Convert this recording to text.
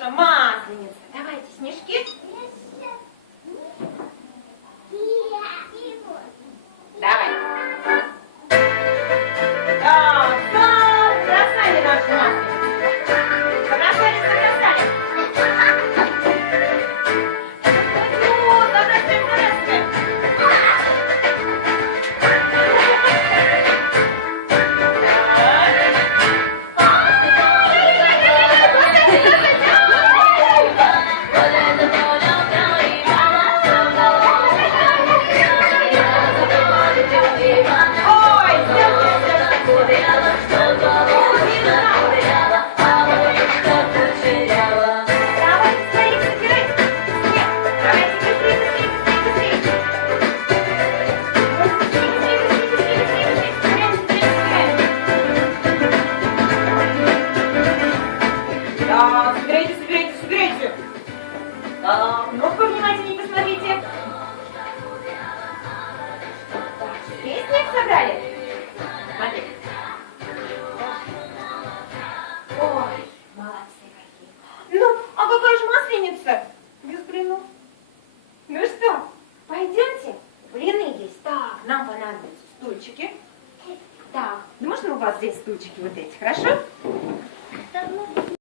наша масленица. Давайте снежки. Давай. Так, бросали нашу масленицу. Побросали, забросали. Забросаем. Так, собирайте. Так, ну-ка внимательнее посмотрите. Так, весь снег собрали? Смотри. Ой, молодцы какие. Ну, а какая же масленица? Без блинов. Ну что, пойдемте? Блины есть. Так, нам понадобятся стульчики. Так, ну можно у вас здесь стульчики вот эти, хорошо? Да, ну,